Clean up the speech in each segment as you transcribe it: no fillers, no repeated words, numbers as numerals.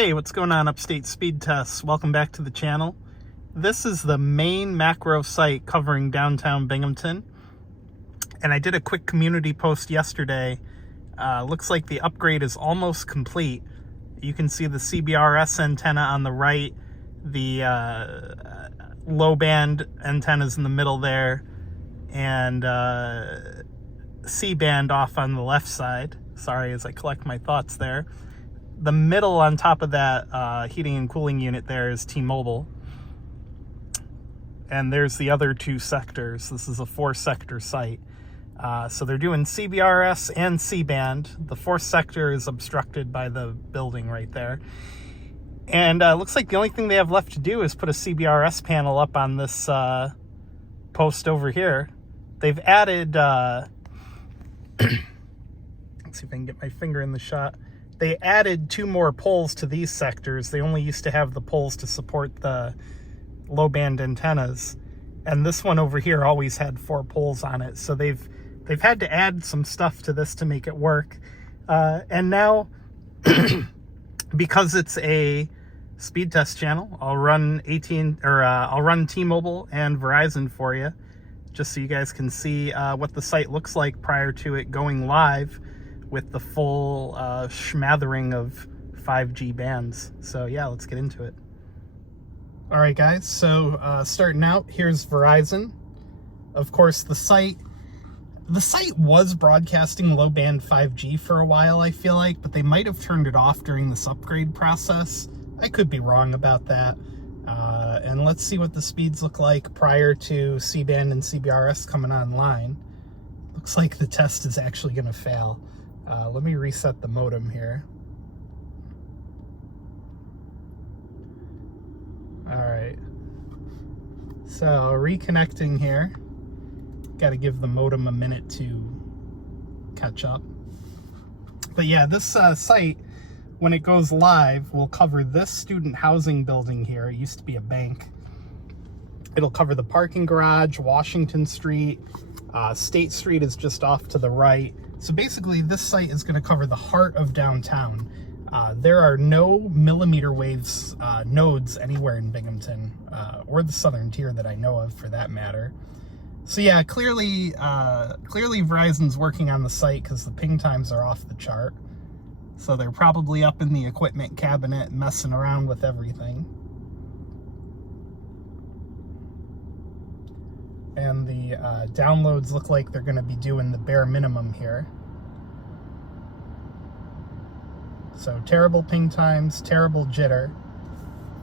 Hey, what's going on, Upstate Speedtests? Welcome back to the channel. This is the main macro site covering downtown Binghamton. And I did a quick community post yesterday. Looks like the upgrade is almost complete. You can see the CBRS antenna on the right, the low band antennas in the middle there, and C-band off on the left side. Sorry, as I collect my thoughts there. The middle on top of that heating and cooling unit there is T-Mobile. And there's the other two sectors. This is a 4-sector site. So they're doing CBRS and C-band. The 4th sector is obstructed by the building right there. And looks like the only thing they have left to do is put a CBRS panel up on this post over here. They've added... let's see if I can get my finger in the shot. They added 2 more poles to these sectors. They only used to have the poles to support the low band antennas. And this one over here always had 4 poles on it. So they've had to add some stuff to this to make it work. And now, because it's a speed test channel, I'll run I'll run T-Mobile and Verizon for you, just so you guys can see what the site looks like prior to it going live with the full smattering of 5G bands. So yeah, let's get into it. All right, guys, so starting out, here's Verizon. Of course, the site was broadcasting low band 5G for a while, I feel like, but they might have turned it off during this upgrade process. I could be wrong about that. And let's see what the speeds look like prior to C-band and CBRS coming online. Looks like the test is actually gonna fail. Let me reset the modem here. All right. So reconnecting here. Got to give the modem a minute to catch up. But yeah, this site, when it goes live, will cover this student housing building here. It used to be a bank. It'll cover the parking garage, Washington Street, State Street is just off to the right. So basically, this site is going to cover the heart of downtown. There are no millimeter waves nodes anywhere in Binghamton, or the southern tier that I know of, for that matter. So yeah, clearly Verizon's working on the site because the ping times are off the chart. So they're probably up in the equipment cabinet messing around with everything. And the downloads look like they're going to be doing the bare minimum here. So terrible ping times, terrible jitter.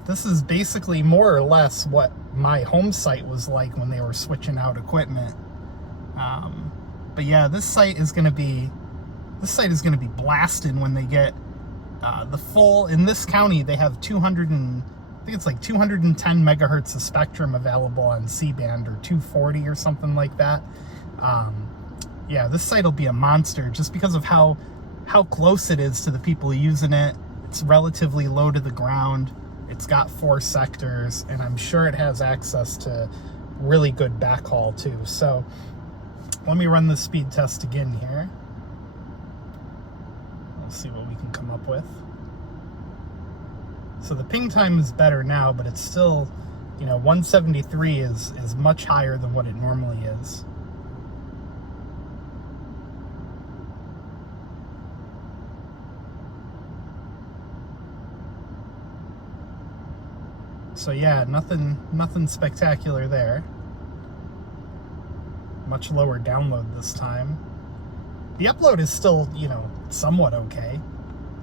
This is basically more or less what my home site was like when they were switching out equipment. But yeah, this site is going to be blasted when they get the full. In this county, they have 210 megahertz of spectrum available on C-band, or 240 or something like that. Yeah, this site will be a monster just because of how close it is to the people using it. It's relatively low to the ground. It's got 4 sectors, and I'm sure it has access to really good backhaul too. So let me run the speed test again here. We'll see what we can come up with. So the ping time is better now, but it's still, 173 is much higher than what it normally is. So yeah, nothing spectacular there. Much lower download this time. The upload is still, somewhat okay.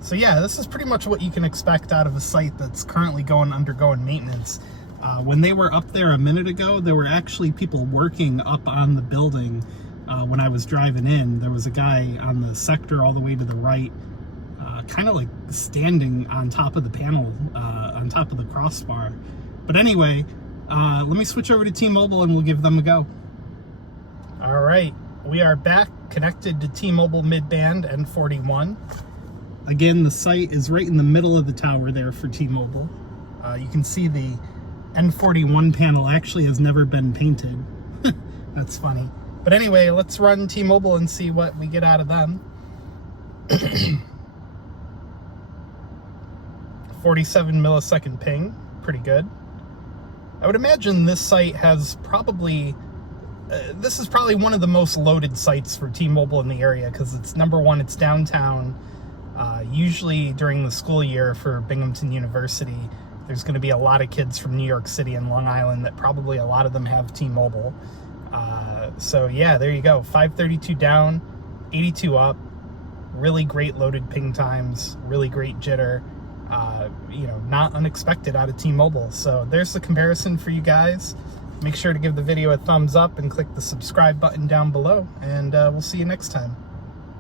So yeah, this is pretty much what you can expect out of a site that's currently undergoing maintenance. When they were up there a minute ago, there were actually people working up on the building. When I was driving in, there was a guy on the sector all the way to the right, kind of like standing on top of the panel, on top of the crossbar. But anyway, let me switch over to T-Mobile and we'll give them a go. All right, we are back connected to T-Mobile mid-band N41. Again, the site is right in the middle of the tower there for T-Mobile. You can see the N41 panel actually has never been painted. That's funny. But anyway, let's run T-Mobile and see what we get out of them. 47 millisecond ping, pretty good. I would imagine this site has probably, this is probably one of the most loaded sites for T-Mobile in the area, because it's number one, it's downtown. Usually during the school year for Binghamton University, there's going to be a lot of kids from New York City and Long Island that probably a lot of them have T-Mobile. So yeah, there you go. 532 down, 82 up. Really great loaded ping times, really great jitter. You know, not unexpected out of T-Mobile. So there's the comparison for you guys. Make sure to give the video a thumbs up and click the subscribe button down below, and we'll see you next time.